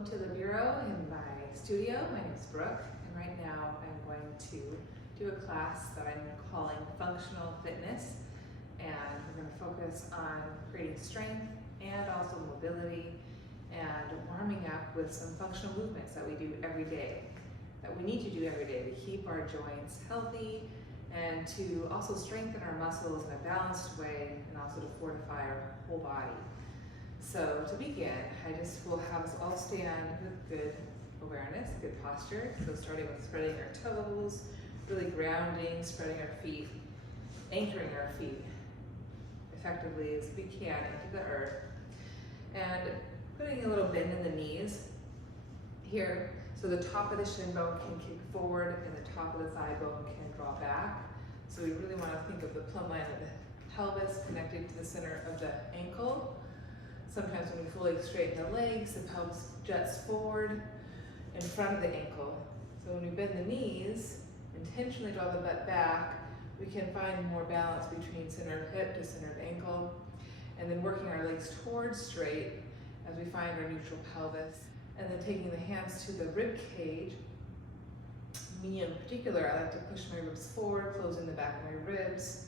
Welcome to the Bureau in my studio. My name is Brooke, and right now I'm going to do a class that I'm calling Functional Fitness, and we're going to focus on creating strength and also mobility and warming up with some functional movements that we do every day, that we need to do every day to keep our joints healthy and to also strengthen our muscles in a balanced way and also to fortify our whole body. So to begin, I just will have us all stand with good awareness, good posture. So starting with spreading our toes, really grounding, spreading our feet, anchoring our feet effectively as we can into the earth. And putting a little bend in the knees here. So the top of the shin bone can kick forward and the top of the thigh bone can draw back. So we really want to think of the plumb line of the pelvis connected to the center of the ankle. Sometimes when we fully straighten the legs, the pelvis juts forward in front of the ankle. So when we bend the knees, intentionally draw the butt back, we can find more balance between center of hip to center of ankle. And then working our legs towards straight as we find our neutral pelvis. And then taking the hands to the rib cage. Me in particular, I like to push my ribs forward, closing the back of my ribs.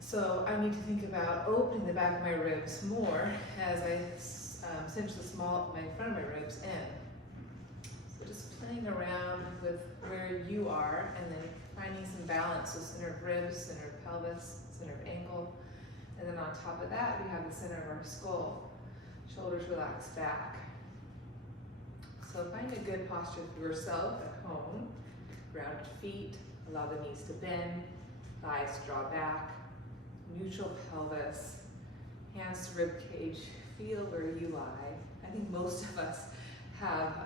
So I need to think about opening the back of my ribs more as I cinch the front of my ribs in. So just playing around with where you are and then finding some balance. So center of ribs, center of pelvis, center of ankle. And then on top of that, we have the center of our skull. Shoulders relaxed back. So find a good posture for yourself at home. Grounded feet, allow the knees to bend, thighs draw back. Neutral pelvis, hands to rib cage, feel where you lie. I think most of us have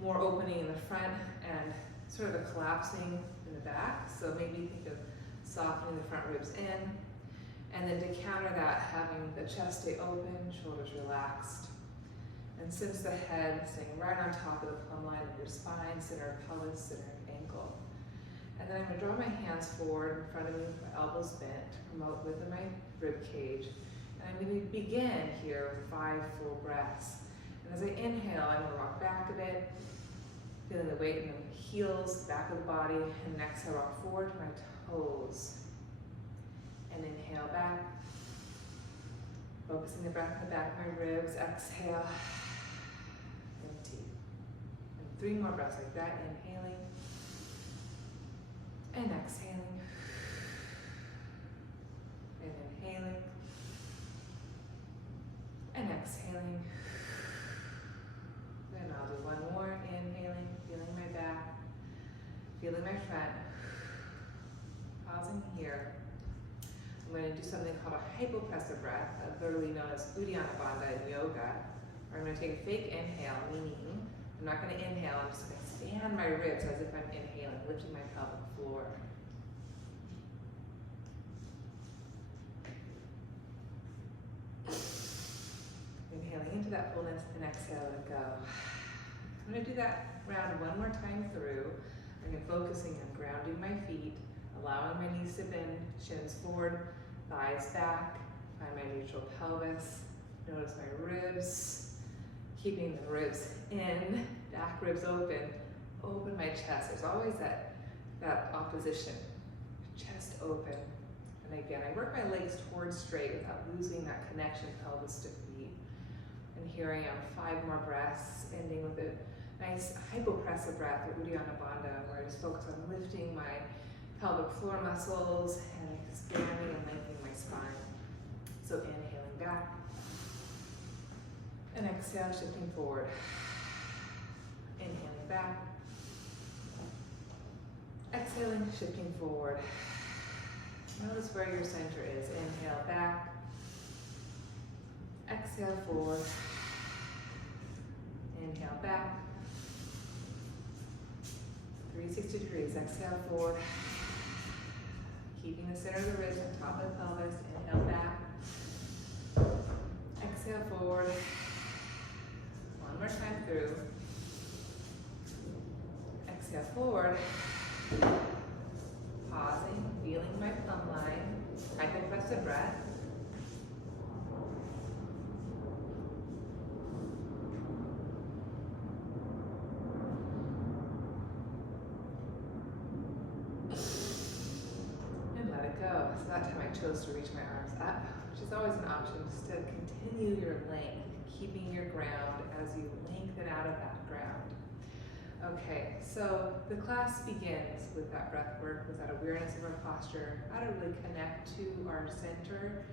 more opening in the front and sort of a collapsing in the back. So maybe think of softening the front ribs in. And then to counter that, having the chest stay open, shoulders relaxed. And cinch the head, staying right on top of the plumb line of your spine, center of pelvis, center of ankle. And then I'm going to draw my hands forward in front of me with my elbows bent, promote width of my rib cage. And I'm going to begin here with 5 full breaths. And as I inhale, I'm going to rock back a bit, feeling the weight in the heels, back of the body, and exhale, rock forward to my toes. And inhale back, focusing the breath in the back of my ribs, exhale, empty. And 3 more breaths like that, inhaling. And exhaling, and inhaling, and exhaling. Then I'll do one more, inhaling, feeling my back, feeling my front. Pausing here. I'm going to do something called a hypopressive breath, literally known as Uddiyana Bandha in yoga. Where I'm going to take a fake inhale, meaning I'm not going to inhale, I'm just going to expand my ribs as if I'm inhaling, lifting my pelvic floor. Inhaling into that fullness and exhale, let go. I'm going to do that round one more time through. I'm focusing on grounding my feet, allowing my knees to bend, shins forward, thighs back, find my neutral pelvis, notice my ribs, keeping the ribs in, back ribs open my chest. There's always that opposition, chest open. And again, I work my legs towards straight without losing that connection pelvis to feet. And here I am, 5 more breaths, ending with a nice hypopressive breath, or Uddiyana Bandha, where I just focus on lifting my pelvic floor muscles and expanding and lengthening my spine. So inhaling back. And exhale, shifting forward. Inhaling back. Exhaling, shifting forward. Notice where your center is. Inhale back. Exhale forward. Inhale back. 360 degrees. Exhale forward. Keeping the center of the ribs on top of the pelvis. Inhale back. Exhale forward. One more time through. Exhale forward. Pausing, feeling my plumb line. Hypopressive breath. chose to reach my arms up, which is always an option, just to continue your length, keeping your ground as you lengthen out of that ground. Okay, so the class begins with that breath work, with that awareness of our posture, how to really connect to our center.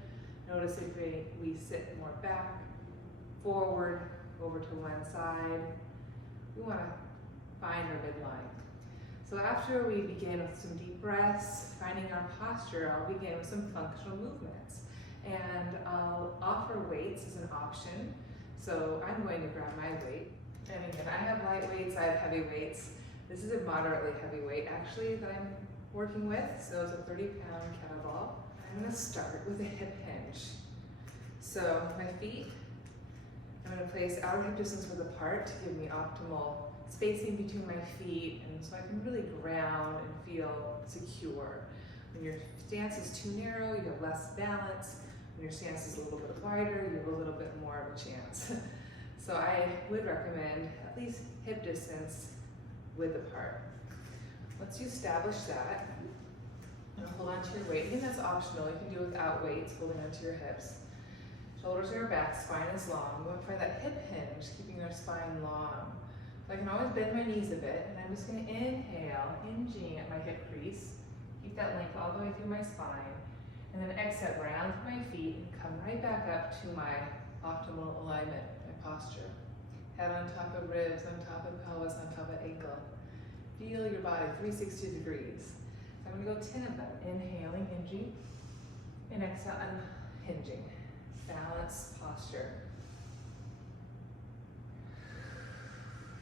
Notice if we sit more back, forward, over to one side. We want to find our midline. So after we begin with some deep breaths, finding our posture, I'll begin with some functional movements. And I'll offer weights as an option. So I'm going to grab my weight. And again, I have light weights, I have heavy weights. This is a moderately heavy weight actually that I'm working with. So it's a 30-pound kettlebell. I'm going to start with a hip hinge. So my feet, I'm going to place outer hip distance width apart to give me optimal spacing between my feet, and so I can really ground and feel secure. When your stance is too narrow, you have less balance. When your stance is a little bit wider, you have a little bit more of a chance. So I would recommend at least hip distance width apart. Once you establish that, and hold on to your weight. Again, that's optional. You can do it without weights, holding onto your hips. Shoulders are back, spine is long. We want to find that hip hinge, keeping our spine long. So I can always bend my knees a bit, and I'm just going to inhale, hinging at my hip crease. Keep that length all the way through my spine. And then exhale, round through my feet, and come right back up to my optimal alignment, my posture. Head on top of ribs, on top of pelvis, on top of ankle. Feel your body 360 degrees. So I'm going to go 10 of them. Inhaling, hinging, and exhale, unhinging. Balanced posture.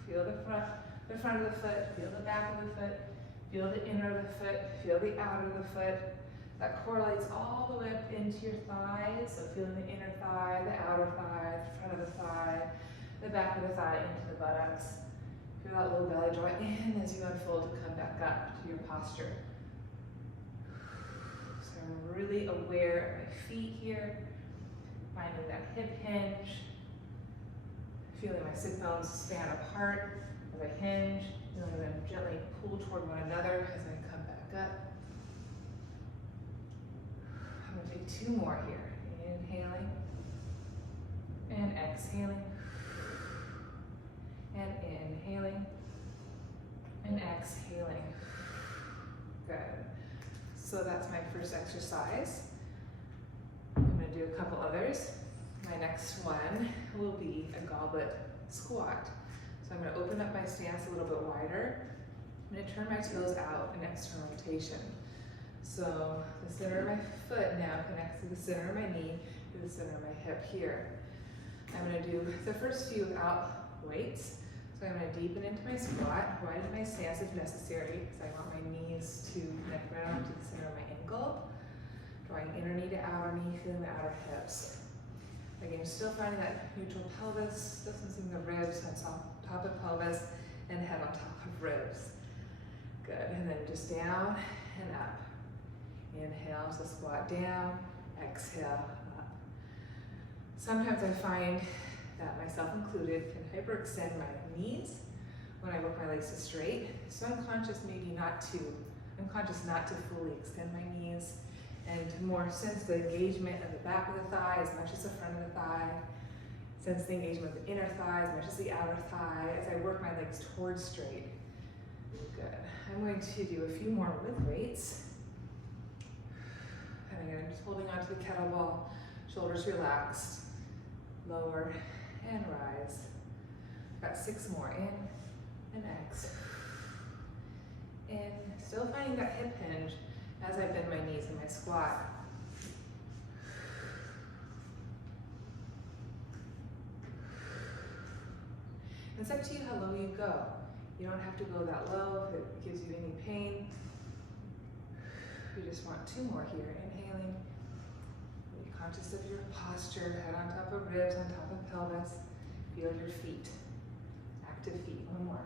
Feel the front of the foot, feel the back of the foot, feel the inner of the foot, feel the outer of the foot. That correlates all the way up into your thighs, so feeling the inner thigh, the outer thigh, the front of the thigh, the back of the thigh into the buttocks. Feel that low belly joint in as you unfold to come back up to your posture. So I'm really aware of my feet here, finding that hip hinge, feeling my sit bones span apart as I hinge, feeling them gently pull toward one another as I come back up. I'm going to take 2 more here. Inhaling and exhaling and inhaling and exhaling. Good. So that's my first exercise. I'm going to do a couple others. My next one will be a goblet squat. So I'm going to open up my stance a little bit wider. I'm going to turn my toes out in external rotation. So the center of my foot now connects to the center of my knee, to the center of my hip here. I'm going to do the first few without weights. So I'm going to deepen into my squat, widen my stance if necessary, because I want my knees to connect right onto the center of my ankle. Drawing inner knee to outer knee, feeling the outer hips. Again, still finding that neutral pelvis, distancing the ribs on top of pelvis, and head on top of ribs. Good, and then just down and up. Inhale, so squat down, exhale, up. Sometimes I find that, myself included, can hyperextend my knees when I work my legs to straight. So I'm conscious not to fully extend my knees, and to more sense the engagement of the back of the thigh as much as the front of the thigh. Sense the engagement of the inner thigh as much as the outer thigh as I work my legs towards straight. Good. I'm going to do a few more with weights. And again, I'm just holding onto the kettlebell, shoulders relaxed, lower and rise. Got 6 more, in and exhale. In, still finding that hip hinge as I bend my knees in my squat. It's up to you how low you go. You don't have to go that low if it gives you any pain. You just want 2 more here. Inhaling. Be conscious of your posture, head on top of ribs, on top of pelvis. Feel your feet. Active feet. 1 more.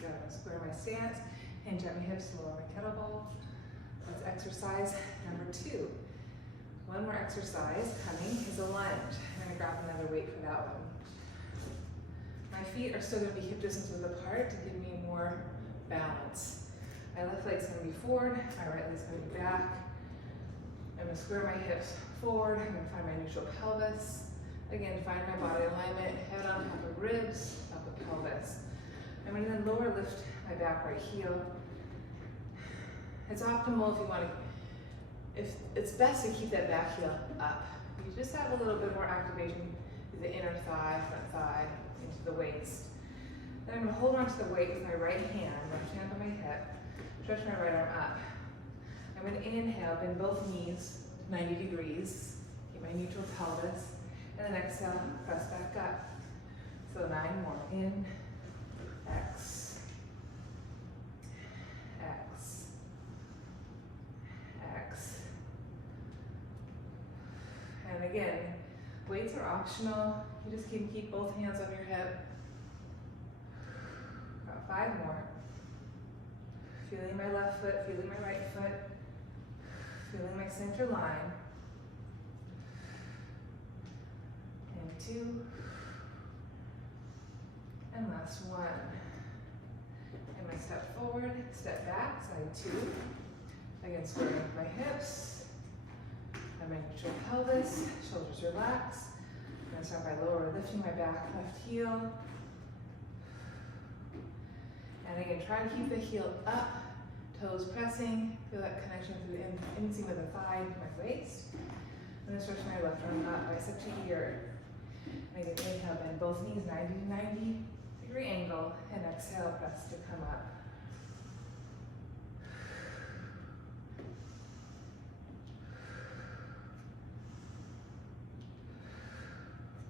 Good. I'm gonna square my stance. Hinge at my hips, lower my kettlebell. That's exercise number 2. 1 more exercise coming is a lunge. I'm gonna grab another weight for that one. My feet are still gonna be hip distance width apart to give me more balance. My left leg's gonna be forward, my right leg's gonna be back. I'm gonna square my hips forward. I'm gonna find my neutral pelvis. Again, find my body alignment, head on top of ribs, top of pelvis. I'm gonna then lower lift my back right heel. It's optimal if you want to, if it's best to keep that back heel up. You just have a little bit more activation through the inner thigh, front thigh, into the waist. Then I'm gonna hold on to the weight with my right hand on my hip, stretch my right arm up. I'm gonna inhale, bend both knees 90 degrees, keep my neutral pelvis, and then exhale, press back up. So 9 more, in, X, X, X. And again, weights are optional. You just can keep both hands on your hip. About 5 more. Feeling my left foot, feeling my right foot, feeling my center line. And 2. And last 1. I'm going to step forward, step back, side 2. Again, squaring my hips. And my neutral pelvis, shoulders relax. I'm going to start by lower lifting my back left heel. And again, try to keep the heel up, toes pressing. Feel that connection through the inseam of the thigh to my waist. And then stretch my left arm up, bicep to ear. And again, inhale, bend both knees 90 to 90 degree angle, and exhale, press to come up.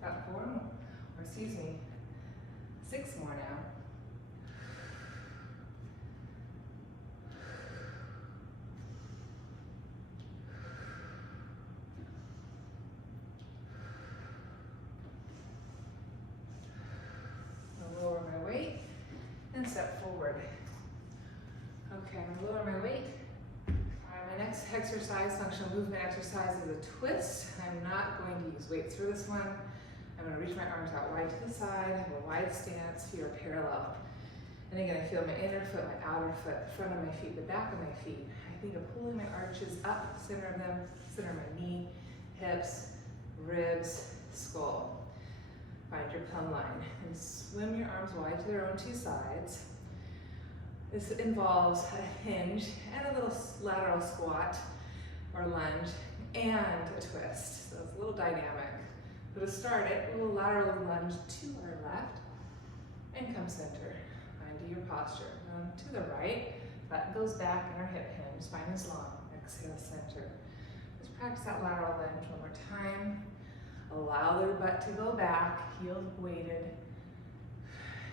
About 4 more, or excuse me, 6 more now. I'll lower my weight and step forward. Okay, I'm gonna lower my weight. My next exercise, functional movement exercise, is a twist. I'm not going to use weights for this one. I'm going to reach my arms out wide to the side, have a wide stance, feet are parallel. And again, I feel my inner foot, my outer foot, front of my feet, the back of my feet. I think of pulling my arches up, center of them, center of my knee, hips, ribs, skull. Find your plumb line and swim your arms wide to their own 2 sides. This involves a hinge and a little lateral squat or lunge and a twist. So it's a little dynamic. So to start it, we'll laterally lunge to our left and come center. Find your posture. To the right, butt goes back in our hip hinge, spine is long. Exhale, center. Let's practice that lateral lunge one more time. Allow the butt to go back, heel weighted.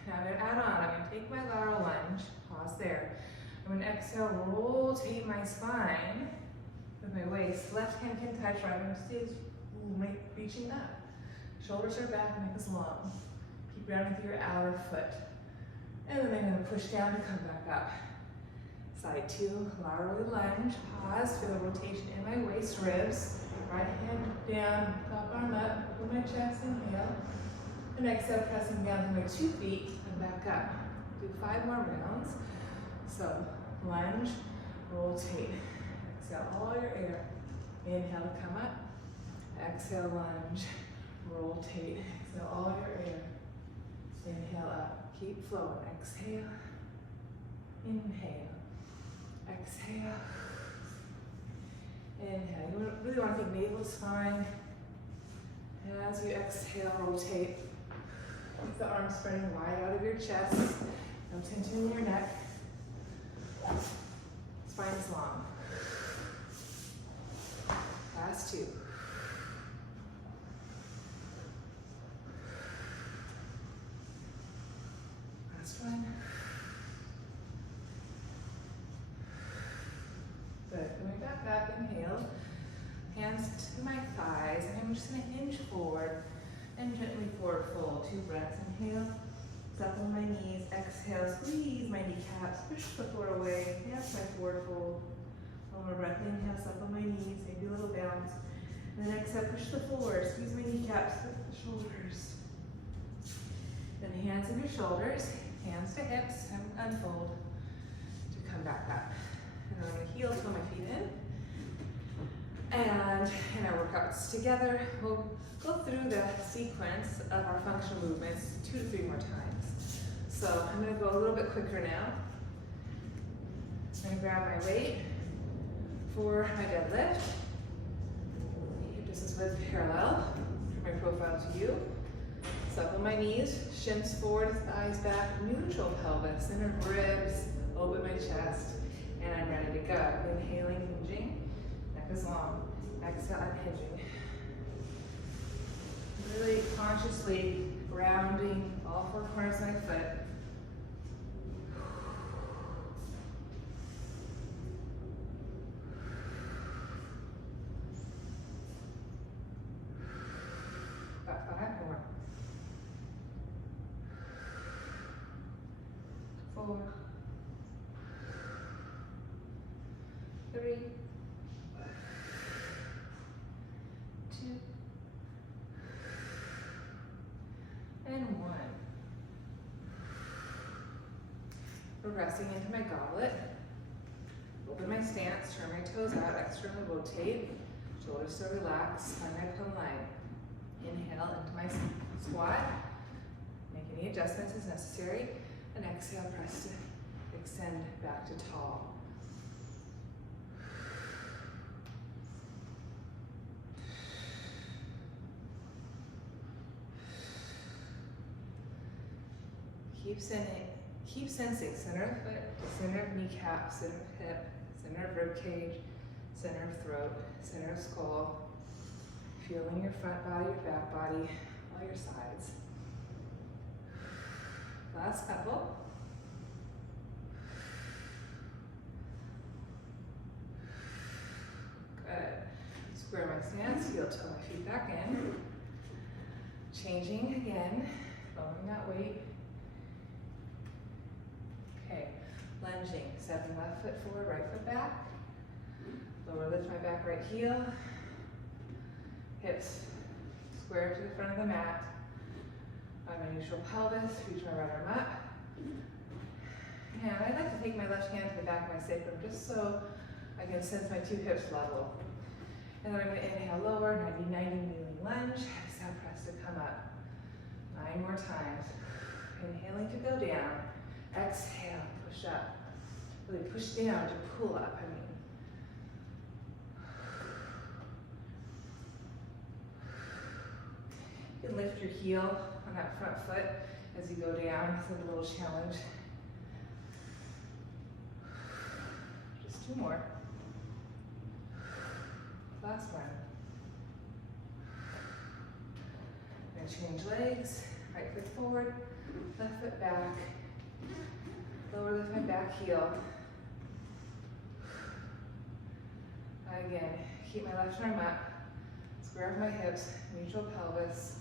Now I'm going to add on. I'm going to take my lateral lunge, pause there. I'm going to exhale, rotate my spine with my waist. Left hand can touch, right hand stays reaching up. Shoulders are back, neck is long. Keep grounding through your outer foot. And then I'm going to push down to come back up. Side 2, laterally lunge, pause, feel the rotation in my waist, ribs. Right hand down, top arm up, pull my chest, inhale. And exhale, pressing down to my 2 feet and back up. Do 5 more rounds. So lunge, rotate. Exhale all your air. Inhale to come up. Exhale, lunge, rotate. Exhale all your air. Inhale up. Keep flowing. Exhale. Inhale. Exhale. Inhale. You really want to think navel, spine. And as you exhale, rotate. Keep the arms spreading wide out of your chest. No tension in your neck. Spine is long. Last 2. Last one. Good. Going back up, inhale. Hands to my thighs, and I'm just going to hinge forward and gently forward fold. 2 breaths. Inhale. Up on my knees. Exhale. Squeeze my kneecaps. Push the floor away. Hands my forward fold. One more breath. Inhale. Up on my knees. Maybe a little bounce. And then exhale. Push the floor. Squeeze my kneecaps. Lift the shoulders. Then hands on your shoulders. Hands to hips. And unfold. To come back up. And then I'm gonna heel toe my feet in. And in our workouts together, we'll go through the sequence of our functional movements 2 to 3 more times. So I'm gonna go a little bit quicker now. I'm gonna grab my weight for my deadlift. Hip distance width parallel from my profile to you. Suckle my knees, shins forward, thighs back, neutral pelvis, center of ribs, open my chest, and I'm ready to go. Inhaling, hinging, neck is long. Exhale, unhinging. Really consciously grounding all 4 corners of my foot. About 5 more. 4, 3, 2, and 1. Progressing into my goblet. Open my stance, turn my toes out, externally rotate, shoulders still relax, find my plumb line. Inhale into my squat. Make any adjustments as necessary. And exhale, press to extend back to tall. Keep sensing center of foot, center of kneecap, center of hip, center of rib cage, center of throat, center of skull. Feeling your front body, your back body, all your sides. Last couple. Good. Square my stance, heel toe my feet back in. Changing again, lowering that weight. Okay, lunging, stepping left foot forward, right foot back. Lower lift my back right heel. Hips square to the front of the mat. Find my neutral pelvis, reach my right arm up. And I'd like to take my left hand to the back of my sacrum just so I can sense my 2 hips level. And then I'm going to inhale lower, 90-90 kneeling lunge. Exhale, press to come up. 9 more times. Inhaling to go down. Exhale, push up. Really push down to pull up, You can lift your heel on that front foot as you go down. It's a little challenge. Just 2 more. Last one. And change legs. Right foot forward, left foot back. Lower lift my back heel. Again, keep my left arm up. Square off my hips, neutral pelvis.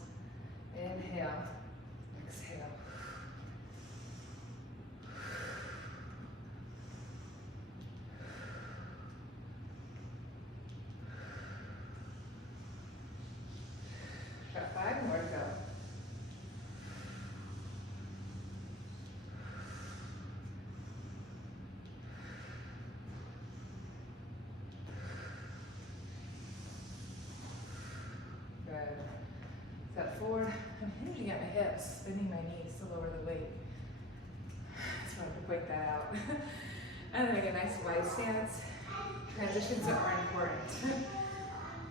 Inhale, exhale. Got 5 more to go. Good. Step forward. I'm hinging at my hips, bending my knees to lower the weight. Just wanted to point that out. And then make a nice wide stance. Transitions are important.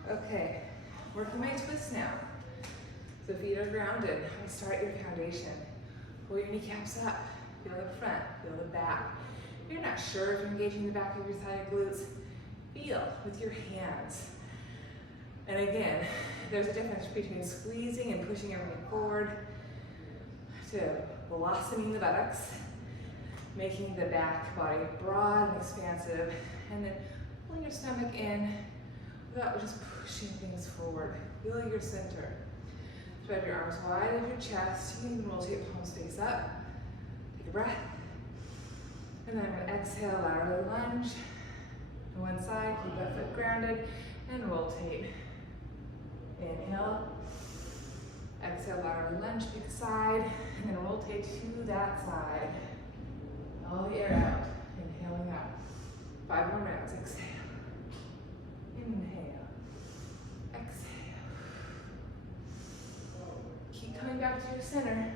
Okay, working my twist now. So feet are grounded. I start your foundation. Pull your kneecaps up. Feel the front, feel the back. If you're not sure if you're engaging the back of your thigh glutes, feel with your hands. And again, there's a difference between squeezing and pushing everything forward to blossoming the buttocks, making the back body broad and expansive, and then pulling your stomach in without just pushing things forward. Feel your center. Spread your arms wide of your chest. You can even rotate palms face up. Take a breath. And then I'm going to exhale, lateral lunge. To one side, keep that foot grounded, and rotate. Inhale, exhale, lateral lunge, pick a side, and then rotate to that side. All the air out. inhaling out. 5 more rounds. Exhale. Inhale. Exhale. Keep coming back to your center.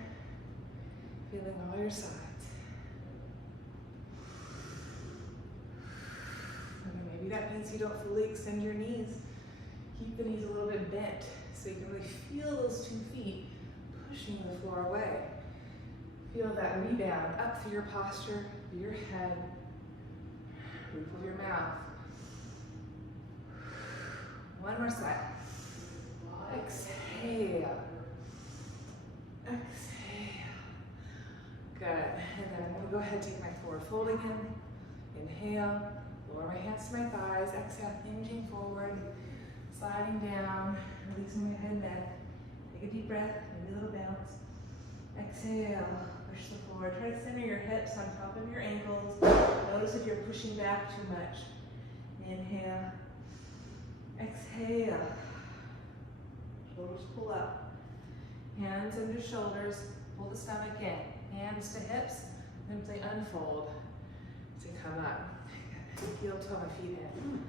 Feeling all your sides. And maybe that means you don't fully extend your knees. Keep the knees a little bit bent so you can really feel those 2 feet pushing the floor away. Feel that rebound up through your posture, through your head, roof of your mouth. One more side. Exhale. Exhale. Good. And then I'm going to go ahead and take my forward fold again. Inhale. Lower my hands to my thighs. Exhale. Hinging forward. Sliding down. Releasing my head and neck. Take a deep breath. Maybe a little bounce. Exhale. Push the floor. Try to center your hips on top of your ankles. Notice if you're pushing back too much. Inhale. Exhale. Shoulders pull up. Hands under shoulders. Pull the stomach in. Hands to hips. Simply unfold to come up. Heel toe my feet in.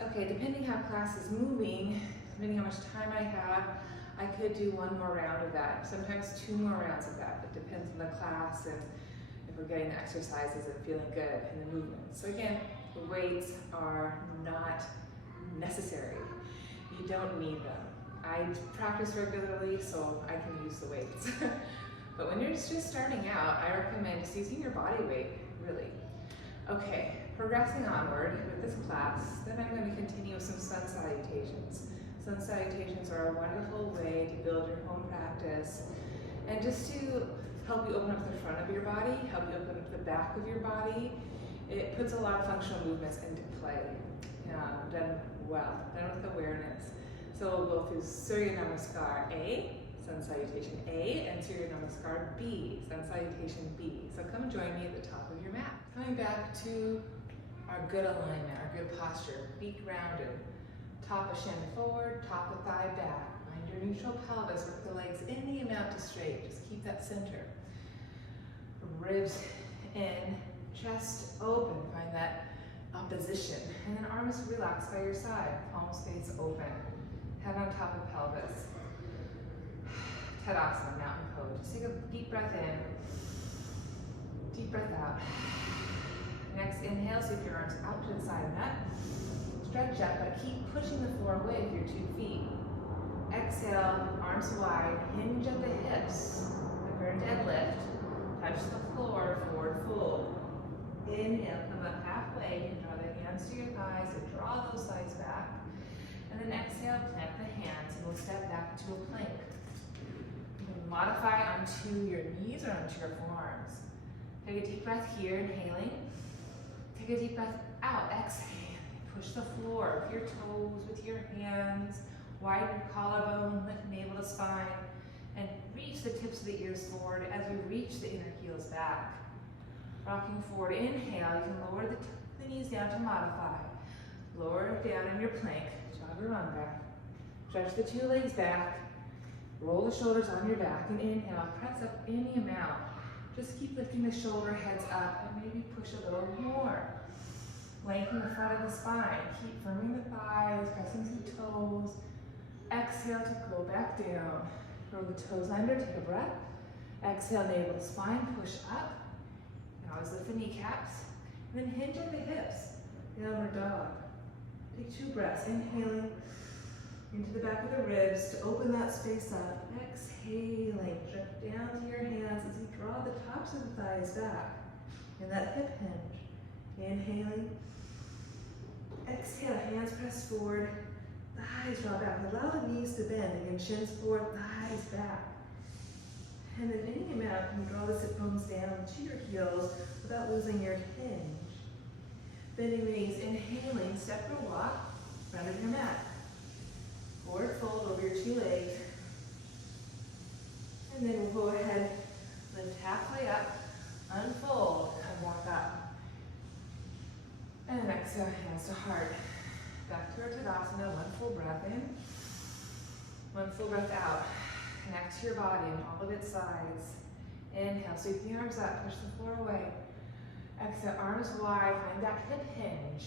Okay, depending how class is moving, depending how much time I have, I could do 1 more round of that. Sometimes 2 more rounds of that. It depends on the class and if we're getting the exercises and feeling good in the movement. So again, the weights are not necessary. You don't need them. I practice regularly, so I can use the weights. But when you're just starting out, I recommend just using your body weight, really. Okay, progressing onward with this class, then I'm going to continue with some sun salutations. Sun salutations are a wonderful way to build your home practice and just to help you open up the front of your body, help you open up the back of your body. It puts a lot of functional movements into play. Done well, done with awareness. So we'll go through Surya Namaskar A, Sun Salutation A, and Surya Namaskar B, Sun Salutation B. So come join me at the top of your mat. Coming back to our good alignment, our good posture, feet grounded. Top of shin forward, top of thigh back. Find your neutral pelvis, work the legs in the amount to straight. Just keep that center. Ribs in, chest open. Find that opposition. And then arms relaxed by your side. Palms face open. Head on top of pelvis. Tadasana, mountain pose. Just take a deep breath in. Deep breath out. Next, inhale, sweep your arms out to the side of that. Stretch up, but keep pushing the floor away with your 2 feet. Exhale, arms wide, hinge at the hips. Like for a deadlift, touch the floor, forward fold. Inhale, come up halfway, you can draw the hands to your thighs and draw those thighs back. And then exhale, plant the hands and we'll step back to a plank. You can modify onto your knees or onto your forearms. Take a deep breath here, inhaling. Take a deep breath out, exhale. Push the floor with your toes, with your hands. Widen your collarbone, lift navel to spine. And reach the tips of the ears forward as you reach the inner heels back. Rocking forward, inhale, you can lower the knees down to modify. Lower down in your plank, chaturanga. Stretch the 2 legs back. Roll the shoulders on your back and inhale, press up any amount. Just keep lifting the shoulder heads up and maybe push a little more. Lengthen the front of the spine. Keep firming the thighs, pressing the toes. Exhale to go back down. Roll the toes under, take a breath. Exhale, navel to spine, push up. And always lift the kneecaps. And then hinge at the hips, downward dog. Take 2 breaths, inhaling into the back of the ribs to open that space up. Exhaling, drift down to your hands as you draw the tops of the thighs back. And that hip hinge. Inhaling. Exhale, hands press forward, thighs draw back. Allow the knees to bend. Again, shins forward, thighs back. And in any amount, you can draw the sit bones down to your heels without losing your hinge. Bending the knees, inhaling, step or walk, front of your mat. Forward fold over your 2 legs. And then we'll go ahead, lift halfway up, unfold, and walk up. And then exhale, hands to heart. Back to our Tadasana, 1 full breath in, 1 full breath out. Connect to your body on all of its sides. Inhale, sweep the arms up, push the floor away. Exhale, arms wide, find that hip hinge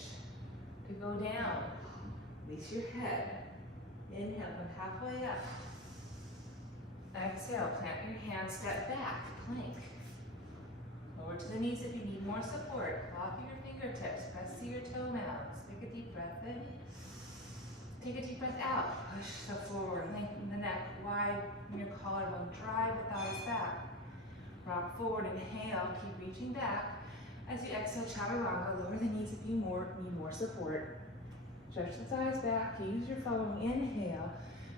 to go down. Release your head. Inhale, come halfway up. Exhale, plant your hands, step back, plank. Lower to the knees if you need more support. Lock your fingertips, press to your toe mounds. Take a deep breath in. Take a deep breath out. Push the forward, lengthen the neck, wide in your collarbone. Drive the thighs back. Rock forward, inhale, keep reaching back. As you exhale, chaturanga, lower the knees if you need more support. Stretch the thighs back. Use your following inhale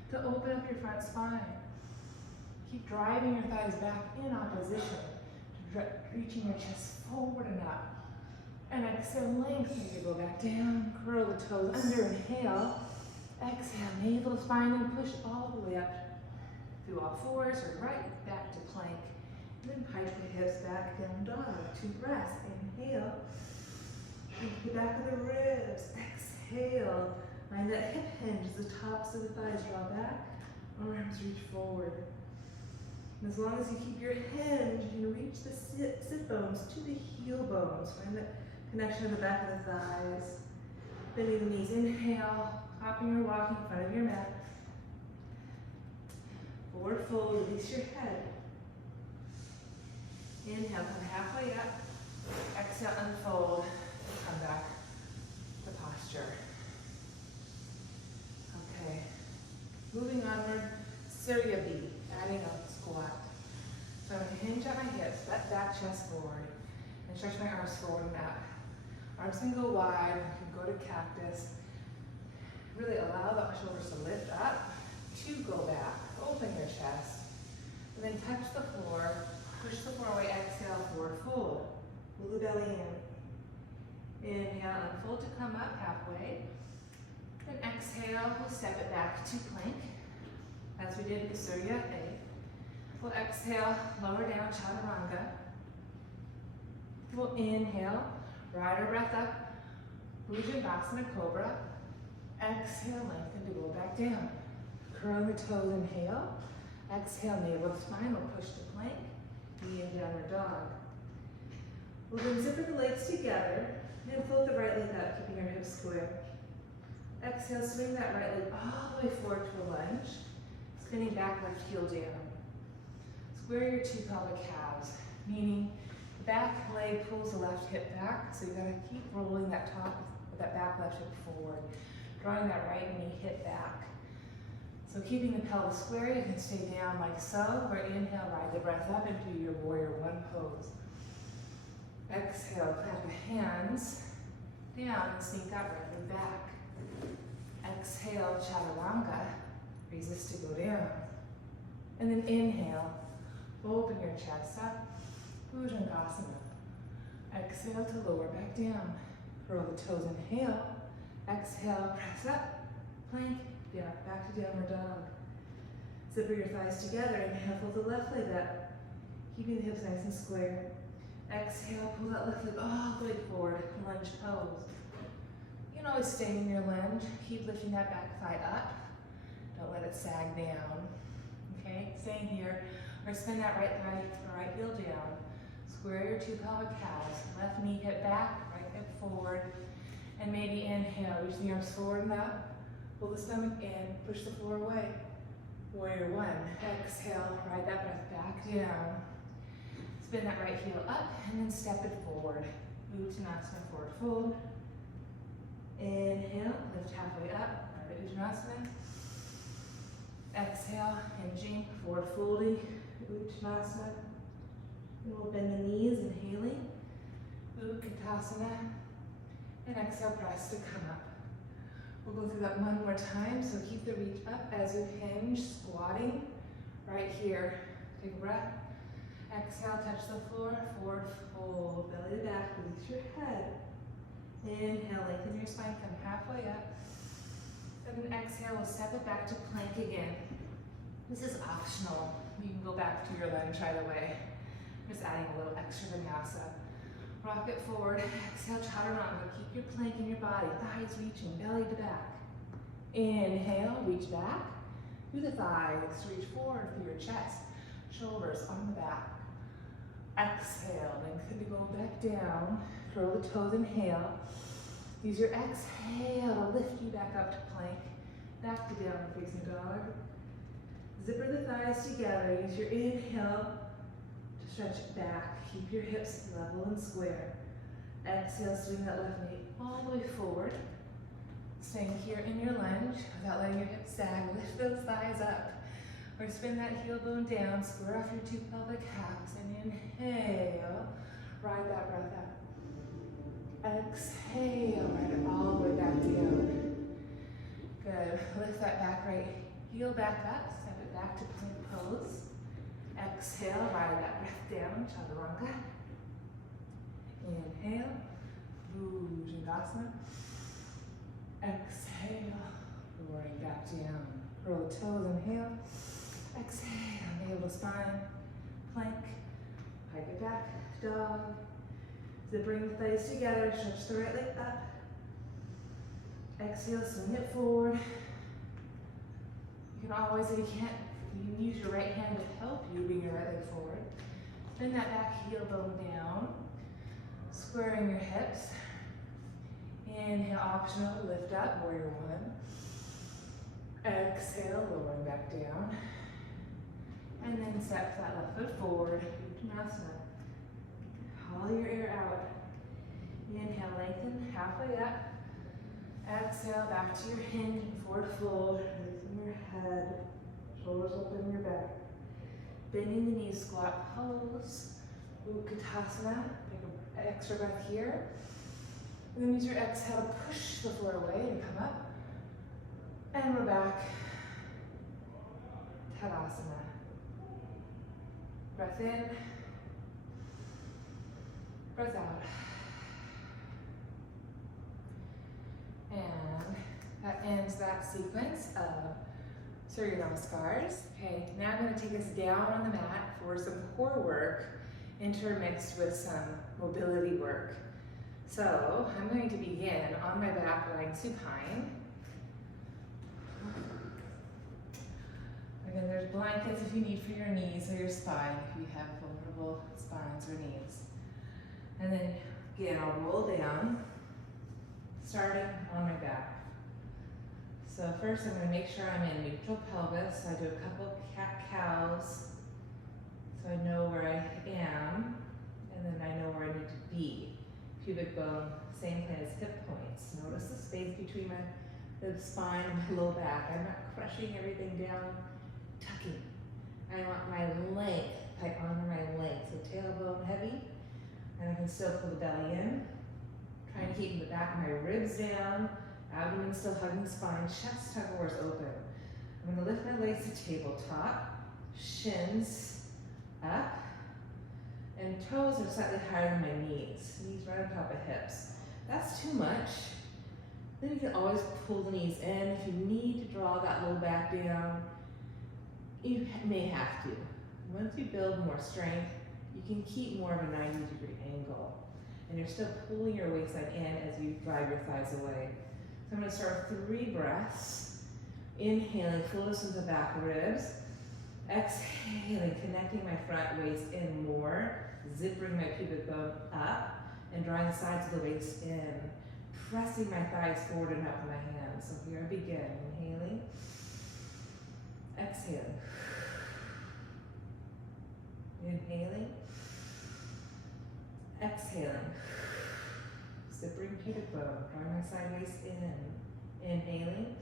to open up your front spine. Keep driving your thighs back in opposition to reaching your chest forward and up. And exhale, lengthen to go back down. Curl the toes under. Inhale. Exhale, navel to spine and push all the way up through all fours or right back to plank. And then pike the hips back, down dog. 2 breaths. Inhale. Shrink the back of the ribs. Exhale. Find that hip hinge as the tops of the thighs draw back. Arms reach forward. And as long as you keep your hinge, you can reach the sit bones to the heel bones. Find that connection in the back of the thighs. Bending the knees. Inhale. Hopping or walking in front of your mat. Forward fold. Release your head. Inhale. Come halfway up. Exhale. Unfold. Come back to posture. Okay. Moving onward. Surya B. Adding a squat. So I'm going to hinge at my hips. Let back, chest forward. And stretch my arms forward and out. Arms can go wide. You can go to cactus. Really allow the shoulders to lift up, to go back, open your chest, and then touch the floor, push the floor away, exhale, forward fold. Pull the belly in. Inhale, unfold to come up halfway. Then exhale, we'll step it back to plank, as we did with Surya A. We'll exhale, lower down, chaturanga. We'll inhale, ride our breath up, Bhujangasana Cobra. Exhale, lengthen to go back down. Curl the toes, inhale. Exhale, navel to spine, we'll push to plank. Knee and downward dog. We'll then zipper the legs together and float the right leg up, keeping your hips square. Exhale, swing that right leg all the way forward to a lunge. Spinning back, left heel down. Square your 2 pelvic calves, meaning the back leg pulls the left hip back, so you gotta keep rolling that back left hip forward. Drawing that right knee hip back. So keeping the pelvis square, you can stay down like so, or inhale, ride the breath up into your warrior 1 pose. Exhale, plant the hands down and sneak that right leg back. Exhale, chaturanga, resist to go down. And then inhale, open your chest up, Bhujangasana. Exhale to lower back down. Curl the toes, inhale. Exhale, press up, plank, down, back to downward dog. Zipper your thighs together, inhale, pull the left leg up, keeping the hips nice and square. Exhale, pull that left leg all the way forward, lunge pose. You can always stay in your lunge, keep lifting that back thigh up, don't let it sag down. Okay, staying here, or spin that right thigh, right heel down. Square your 2 pelvic calves, left knee hip back, right hip forward. And maybe inhale, reach the arms forward and up. Pull the stomach in, push the floor away. Warrior 1. Exhale, ride that breath back down. Spin that right heel up and then step it forward. Uttanasana, forward fold. Inhale, lift halfway up, Ardha Uttanasana. Exhale, hinging, forward folding, Uttanasana. And we'll bend the knees, inhaling, Utkatasana. And exhale, press to come up. We'll go through that one more time, so keep the reach up as you hinge, squatting right here. Take a breath. Exhale, touch the floor, forward fold, belly to back, release your head. Inhale, lengthen your spine, come halfway up. And then exhale, we'll step it back to plank again. This is optional. You can go back to your lunge right away. Just adding a little extra vinyasa. Rock it forward, exhale, chaturanga. Keep your plank in your body, thighs reaching, belly to back. Inhale, reach back through the thighs, reach forward through your chest, shoulders on the back. Exhale, lengthen to go back down. Curl the toes, inhale. Use your exhale to lift you back up to plank. Back to downward facing dog. Zipper the thighs together. Use your inhale to stretch it back. Keep your hips level and square. Exhale, swing that left knee all the way forward. Staying here in your lunge without letting your hips sag. Lift those thighs up. Or spin that heel bone down. Square off your two pelvic halves. And inhale. Ride that breath out. Exhale. Ride it all the way back down. Good. Lift that back right heel back up. Step it back to plank pose. Exhale. Ride that breath down. Chaturanga. Inhale. Bhujangasana. Exhale. Lowering back down. Curl the toes. Inhale. Exhale. Navel to spine. Plank. Pike it back. Dog. Zippering the thighs together. Stretch the right leg up. Exhale. Swing it forward. You can always, if you can't, you can use your right hand to help you bring your right leg forward. Bend that back heel bone down. Squaring your hips. Inhale, optional, lift up, warrior one. Exhale, lowering back down. And then step that left foot forward, Uttanasana. Haul your air out. Inhale, lengthen, halfway up. Exhale, back to your hinge, forward fold, raising your head, shoulders open your back. Bending the knees, squat pose. Uttanasana, take an extra breath here. And then use your exhale to push the floor away and come up. And we're back. Tadasana. Breath in. Breath out. And that ends that sequence of Surya Namaskars. Okay, now I'm going to take us down on the mat for some core work intermixed with some mobility work. So I'm going to begin on my back lying supine. And then there's blankets if you need for your knees or your spine, if you have vulnerable spines or knees. And then again, I'll roll down, starting on my back. So first I'm going to make sure I'm in neutral pelvis. So I do a couple cat-cows so I know where I am, and then I know where I need to be. Pubic bone, same thing as hip points. Notice the space between the spine and my low back. I'm not crushing everything down, tucking. I want my length, I honor my length. So tailbone heavy, and I can still pull the belly in. Trying to keep the back of my ribs down, abdomen still hugging spine, chest tug wars open. I'm gonna lift my legs to tabletop, shins up, and toes are slightly higher than my knees. Knees right on top of hips. That's too much. Then you can always pull the knees in. If you need to draw that low back down, you may have to. Once you build more strength, you can keep more of a 90-degree angle. And you're still pulling your waistline in as you drive your thighs away. So I'm going to start with 3 breaths. Inhaling, float into the back ribs. Exhaling, connecting my front waist in more. Zippering my pubic bone up and drawing the sides of the waist in. Pressing my thighs forward and up with my hands. So here I begin. Inhaling. Exhaling. Inhaling. Exhaling. Zippering pubic bone. Drawing my side waist in. Inhaling.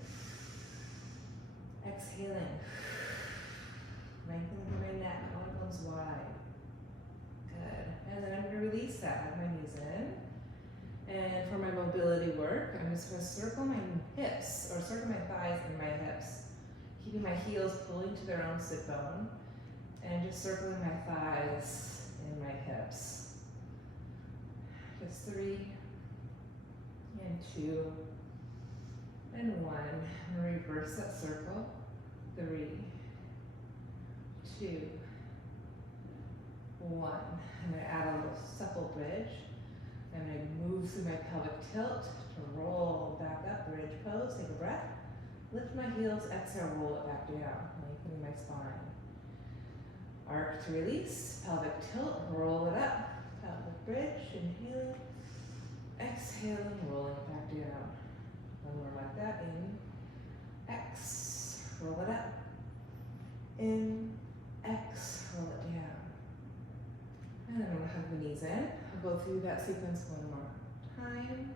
Exhaling. Lengthening my neck. Collarbones wide. Good. And then I'm going to release that. Have my knees in. And for my mobility work, I'm just going to circle my hips, or circle my thighs in my hips. Keeping my heels pulling to their own sit bone. And just circling my thighs in my hips. Just 3, and 2, and 1. I'm going to reverse that circle. 3, 2, 1. I'm going to add a little supple bridge. I'm going to move through my pelvic tilt to roll back up, bridge pose. Take a breath. Lift my heels, exhale, roll it back down, lengthening my spine. Arc to release, pelvic tilt, roll it up, pelvic bridge, inhale, exhale, and rolling it back down. One more like that, in, X, roll it up, in, X, roll it down. And then I'm gonna hug the knees in. I'll go through that sequence one more time.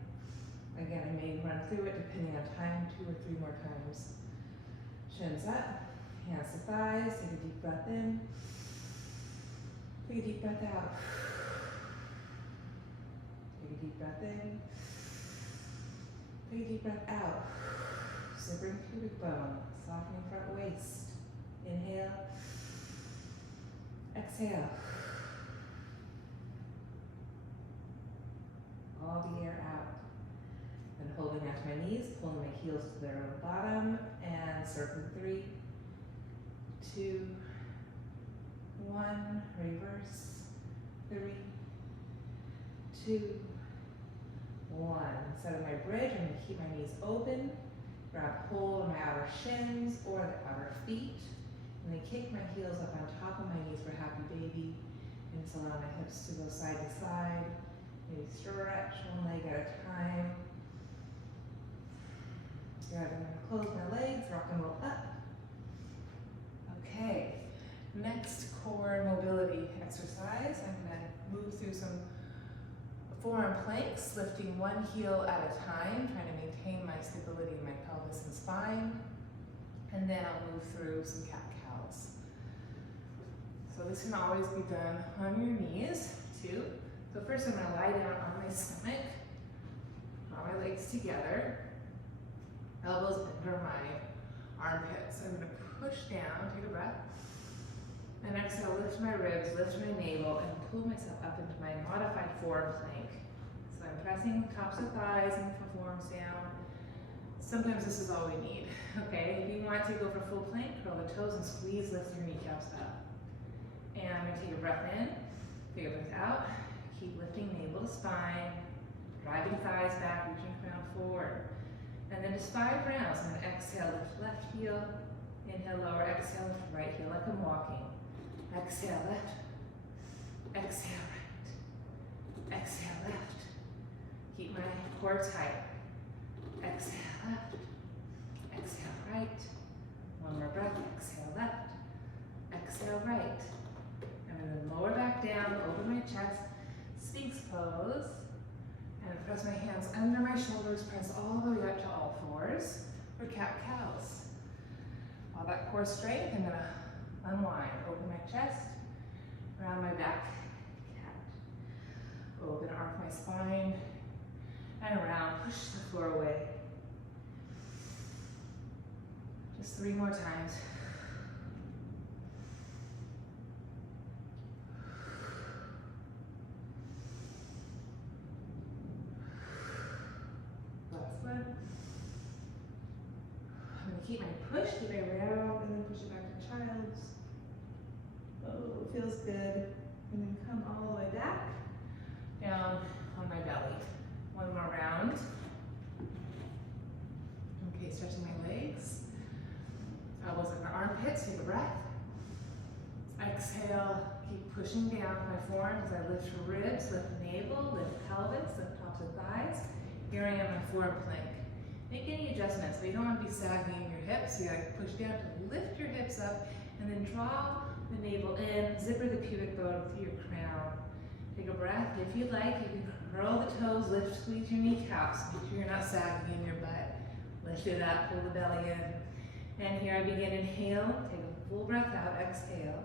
Again, I may run through it depending on time, 2 or 3 more times. Shins up, hands to thighs, take a deep breath in. Take a deep breath out. Take a deep breath in. Take a deep breath out. Zippering pubic bone, softening front waist. Inhale. Exhale. All the air out. And holding onto my knees, pulling my heels to their own bottom, and circle 3, 2, 1, reverse, 3, 2, 1. Instead of my bridge, I'm going to keep my knees open, grab hold of my outer shins or the outer feet, and then kick my heels up on top of my knees for happy baby, and just allow my hips to go side to side. Maybe stretch one leg at a time. Good, I'm going to close my legs, rock and roll up. Okay, next core mobility exercise. I'm going to move through some forearm planks, lifting one heel at a time, trying to maintain my stability in my pelvis and spine. And then I'll move through some cat-cows. So this can always be done on your knees too. So first I'm going to lie down on my stomach, draw my legs together, elbows under my armpits. I'm going to push down, take a breath, and exhale, lift my ribs, lift my navel, and pull myself up into my modified forearm plank. So I'm pressing tops of thighs and forearms down. Sometimes this is all we need, okay? If you want to go for full plank, curl the toes and squeeze, lift your kneecaps up. And I'm going to take a breath in, take a breath out, keep lifting navel to spine, driving thighs back, reaching crown forward. And then just 5 rounds. I'm going to exhale, lift left heel, inhale, lower, exhale, lift right heel like I'm walking. Exhale, left, exhale, right, exhale, left. Keep my core tight. Exhale, left, exhale, right. One more breath, exhale, left, exhale, right. And then lower back down, over my chest, Sphinx pose. And press my hands under my shoulders, press all the way up to all fours for cat-cows. All that core strength, I'm gonna unwind, open my chest, around my back, cat. Open, arc my spine, and around, push the floor away. Just 3 more times. Last one. I'm going to keep my push, keep my round, and then push it back to child's. Oh, it feels good. And then come all the way back, down on my belly. One more round. Okay, stretching my legs. Elbows under armpits, take a breath. Exhale, keep pushing down my forearms as I lift ribs, lift navel, lift pelvis, lift tops of thighs. Here I am in forearm plank. Make any adjustments, but you don't want to be sagging in your hips. You gotta push down to lift your hips up and then draw the navel in, zipper the pubic bone through your crown. Take a breath. If you'd like, you can curl the toes, lift, squeeze your kneecaps. Make sure you're not sagging in your butt. Lift it up, pull the belly in. And here I begin, inhale, take a full breath out, exhale.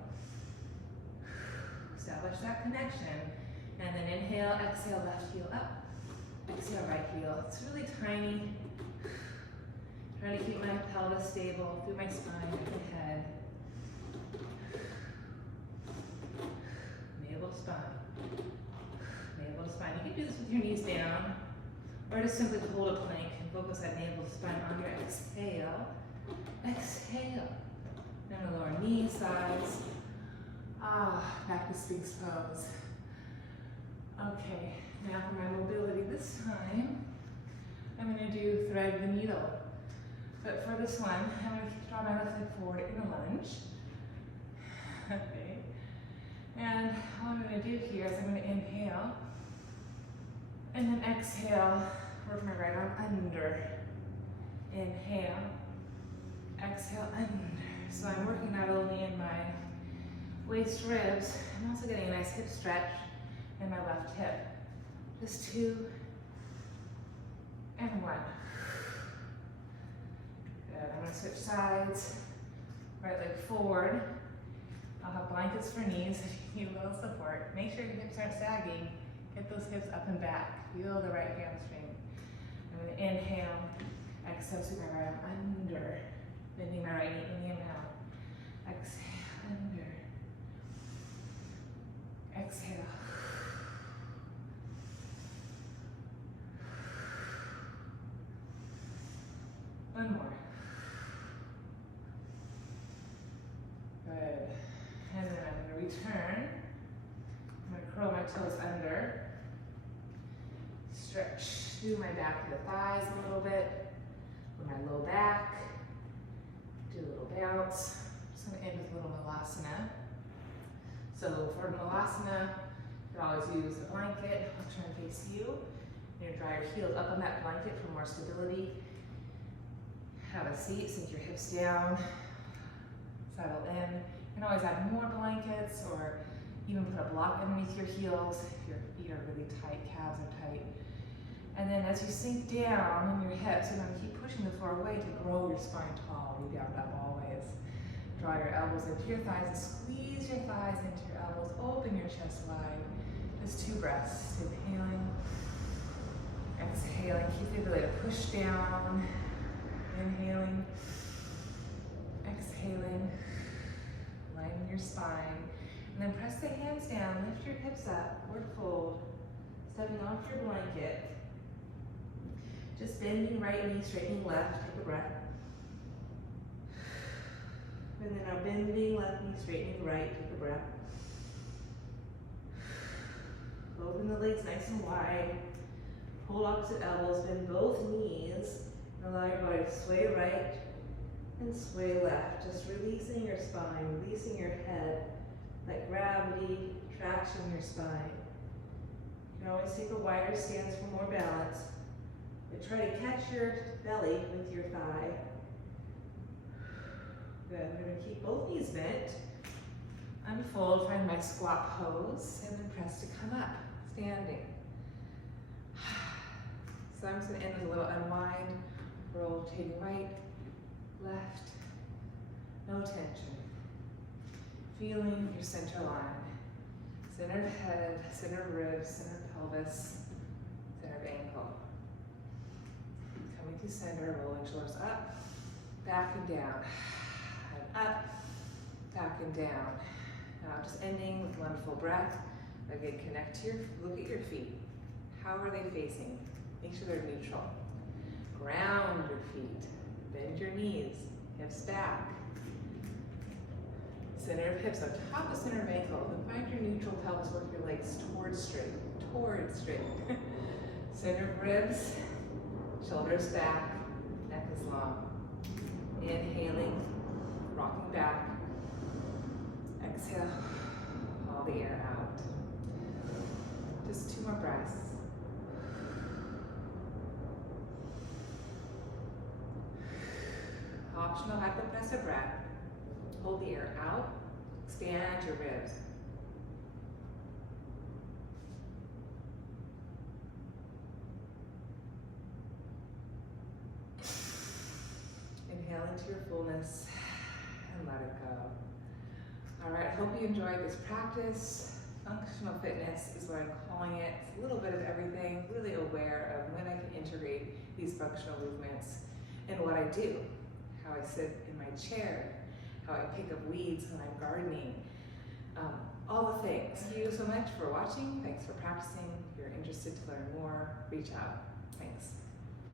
Establish that connection. And then inhale, exhale, left heel up. Exhale, right heel. It's really tiny. Trying to keep my pelvis stable through my spine and the head. Navel to spine. Navel to spine. You can do this with your knees down, or just simply hold a plank and focus that navel to spine on your exhale. Exhale. Down the lower knees, thighs. Back to Sphinx pose. Okay, now for my mobility this time, I'm going to do thread the needle. But for this one, I'm going to draw my left leg forward in a lunge. Okay. And all I'm going to do here is I'm going to inhale and then exhale, work my right arm under. Inhale, exhale, under. So I'm working not only in my waist ribs, I'm also getting a nice hip stretch in my left hip. Just 2 and 1. Good. I'm going to switch sides. Right leg forward. I'll have blankets for knees if you need a little support. Make sure your hips aren't sagging. Get those hips up and back. Feel the right hamstring. I'm going to inhale, exhale, sweep my right arm under. Bending my right knee in and out. Exhale, under. Exhale. One more. Good. And then I'm going to return. I'm going to curl my toes under. Stretch through my back to the thighs a little bit. With my low back. Do a little bounce. I'm just going to end with a little malasana. So for malasana, you can always use a blanket. I'll turn and face you. You're going to draw your heels up on that blanket for more stability. Have a seat, sink your hips down, settle in. You can always add more blankets or even put a block underneath your heels if your feet are really tight, calves are tight. And then as you sink down in your hips, you're going to keep pushing the floor away to grow your spine tall, rebound up always. Draw your elbows into your thighs and squeeze your thighs into your elbows. Open your chest wide. Just 2 breaths. Inhaling, exhaling. Keep the ability to push down. Inhaling, exhaling, lighten your spine, and then press the hands down, lift your hips up, forward fold, stepping off your blanket, just bending right knee, straightening left, take a breath, and then now bending left knee, straightening right, take a breath, open the legs nice and wide, pull opposite elbows, bend both knees, allow your body to sway right and sway left, just releasing your spine, releasing your head, let gravity traction your spine. You can always take a wider stance for more balance, but try to catch your belly with your thigh. Good, I'm going to keep both knees bent, unfold, find my squat pose, and then press to come up, standing. So I'm just going to end with a little unwind. Rotating right, left, no tension. Feeling your center line. Center of head, center of ribs, center of pelvis, center of ankle. Coming to center, rolling shoulders up, back and down. And up, back and down. Now just ending with one full breath. Again, connect to your, look at your feet. How are they facing? Make sure they're neutral. Ground your feet, bend your knees, hips back. Center of hips on top of center of ankle. Then find your neutral pelvis, work your legs towards straight, Center of ribs, shoulders back, neck is long. Inhaling, rocking back. Exhale, all the air out. Just 2 more breaths. Optional hypopressive breath. Hold the air out. Expand your ribs. Inhale into your fullness and let it go. All right, I hope you enjoyed this practice. Functional fitness is what I'm calling it. It's a little bit of everything, really aware of when I can integrate these functional movements and what I do. How I sit in my chair, how I pick up weeds when I'm gardening, all the things. Thank you so much for watching. Thanks for practicing. If you're interested to learn more, reach out. Thanks.